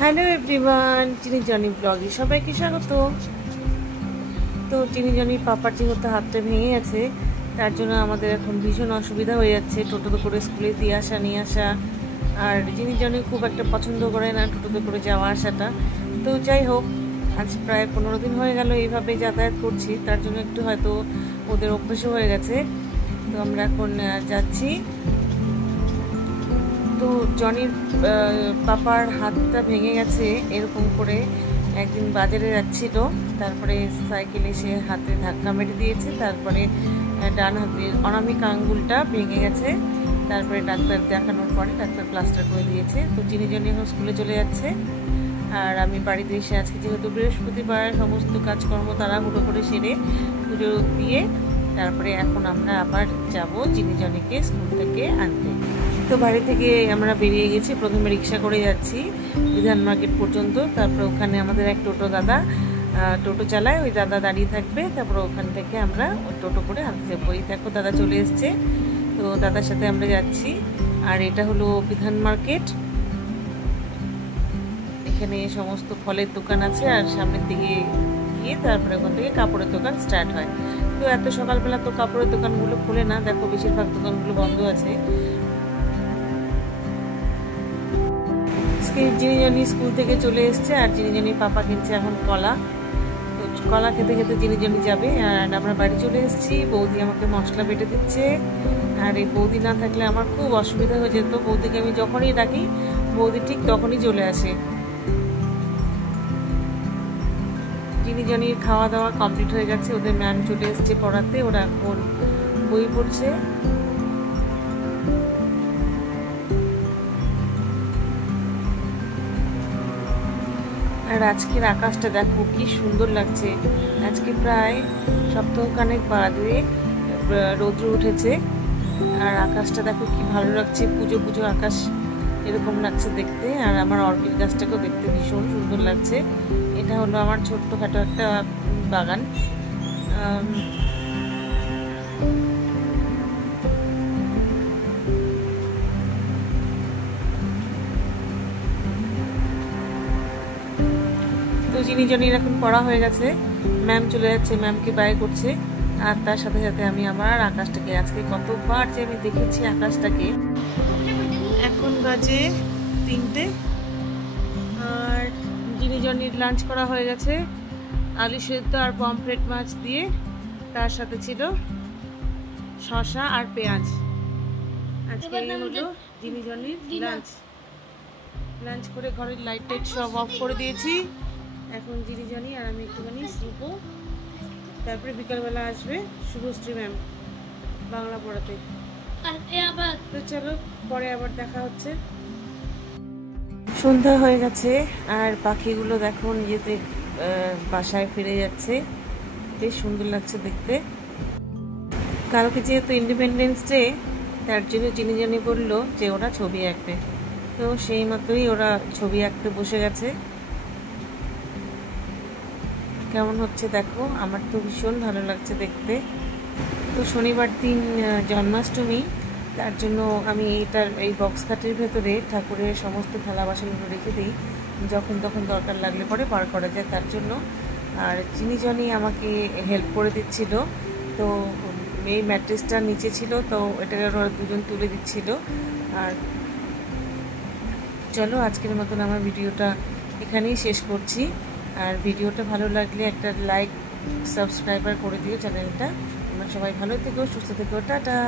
Hello everyone, চিনি Johnny ব্লগে সবাইকে স্বাগত। তো চিনি জনির পাপার যেহেতু হাতটা ভেঙে গেছে, তার জন্য আমাদের এখন ভীষণ অসুবিধা হয়ে যাচ্ছে টোটোতে করে স্কুলে দিয়ে আসা নিয়ে আসা। আর চিনি জনি খুব একটা পছন্দ করে না টোটোতে করে যাওয়া আসাটা। তো যাই হোক, আজ প্রায় 15 দিন হয়ে গেল এইভাবে যাতায়াত করছি, তার জন্য একটু হয়তো ওদের অভ্যাসও হয়ে গেছে। তো আমরা এখন যাচ্ছি। তো জনির পাপার হাতটা ভেঙে গেছে এরকম করে একদিন বাজারে যাচ্ছিল, তারপরে সাইকেল এসে হাতে ধাক্কা মেরে দিয়েছে, তারপরে ডান হাতের অনামিকা আঙ্গুলটা ভেঙে গেছে। তারপরে ডাক্তার দেখানোর পরে ডাক্তার প্লাস্টার করে দিয়েছে। তো চিনি জনি এখন স্কুলে চলে যাচ্ছে, আর আমি বাড়িতে এসে আজকে যেহেতু বৃহস্পতিবার সমস্ত কাজকর্ম তাড়াহুড়ো করে সেরে পুজো দিয়ে তারপরে এখন আমরা আবার যাব চিনি জনিকে স্কুল থেকে আনতে। তো বাড়ি থেকে আমরা বেরিয়ে গেছি, প্রথমে রিক্সা করে যাচ্ছি বিধান মার্কেট পর্যন্ত। তারপর ওখানে আমাদের এক টোটো দাদা টোটো চালায়, ওই দাদা দাঁড়িয়ে থাকবে, তারপর ওখান থেকে আমরা টোটো করে আনতে যাবো। এই দেখো দাদা চলে এসছে, তো দাদার সাথে আমরা যাচ্ছি। আর এটা হলো বিধান মার্কেট, এখানে সমস্ত ফলের দোকান আছে, আর সামনের দিকে গিয়ে তারপরে ওখান থেকে কাপড়ের দোকান স্টার্ট হয়। তো এত সকালবেলা তো কাপড়ের দোকানগুলো খুলে না, দেখো বেশিরভাগ দোকানগুলো বন্ধ আছে। চিনি জনি স্কুল থেকে চলে এসছে, আর চিনি জনির পাপা কিনছে এখন কলা। তো কলা খেতে খেতে চিনি জনি যাবে। আর আমরা বাড়ি চলে এসেছি, বৌদি আমাকে মশলা বেটে দিচ্ছে। আর এই বৌদি না থাকলে আমার খুব অসুবিধা হয়ে যেত, বৌদিকে আমি যখনই ডাকি বৌদি ঠিক তখনই চলে আসে। চিনি জনির খাওয়া দাওয়া কমপ্লিট হয়ে গেছে, ওদের ম্যাম চলে এসছে পড়াতে, ওরা এখন বই পড়ছে। আর আজকের আকাশটা দেখো কি সুন্দর লাগছে। আজকে প্রায় সপ্তাহখানেক বাদে রৌদ্র উঠেছে, আর আকাশটা দেখো কি ভালো লাগছে, পুজো পুজো আকাশ এরকম লাগছে দেখতে। আর আমার অর্কিড গাছটাকেও দেখতে ভীষণ সুন্দর লাগছে। এটা হলো আমার ছোট্টখাটো একটা বাগান। তো চিনি জনির এখন পড়া হয়ে গেছে, ম্যাম চলে যাচ্ছে, ম্যামকে বাই করছে। আর তার সাথে সাথে আমি আমার আকাশটাকে, আজকে কতবার যে আমি দেখেছি আকাশটাকে। এখন বাজে 3টে, আর চিনি জনির লাঞ্চ করা হয়ে গেছে, আলু সেদ্ধ আর পমফ্রেট মাছ দিয়ে, তার সাথে ছিল শসা আর পেঁয়াজ। আজকে এই হলো চিনি জনির লাঞ্চ করে ঘরের লাইট টাইট সব অফ করে দিয়েছি। এখন চিনি জনি আর আমি একটুখানি শুবো, তারপরে বিকালবেলা আসবে শুভশ্রী ম্যাম বাংলা পড়াতে। তো চলো পরে আবার দেখা হচ্ছে। সন্ধ্যা হয়ে গেছে, আর পাখিগুলো দেখো নিজেদের বাসায় ফিরে যাচ্ছে, বেশ সুন্দর লাগছে দেখতে। কালকে যেহেতু ইন্ডিপেন্ডেন্স ডে, তার জন্য চিনি জনি বললো যে ওরা ছবি আঁকবে। তো সেই মতোই ওরা ছবি আঁকতে বসে গেছে। কেমন হচ্ছে দেখো, আমার তো ভীষণ ভালো লাগছে দেখতে। তো শনিবার দিন জন্মাষ্টমী, তার জন্য আমি এই বক্স কাটের ভেতরে ঠাকুরের সমস্ত থালা বাসনগুলো রেখে দিই, যখন তখন দরকার লাগলে পরে বার করা যায় তার জন্য। আর চিনি জনি আমাকে হেল্প করে দিচ্ছিল। তো এই ম্যাট্রেসটা নিচে ছিল, তো এটাকে ওরা দুজন তুলে দিচ্ছিল। আর চলো আজকের মতন আমার ভিডিওটা এখানেই শেষ করছি। আর ভিডিওটা ভালো লাগলে একটা লাইক সাবস্ক্রাইবার করে দিও চ্যানেলটা। তোমরা সবাই ভালো থেকো, সুস্থ থেকো, টাটা।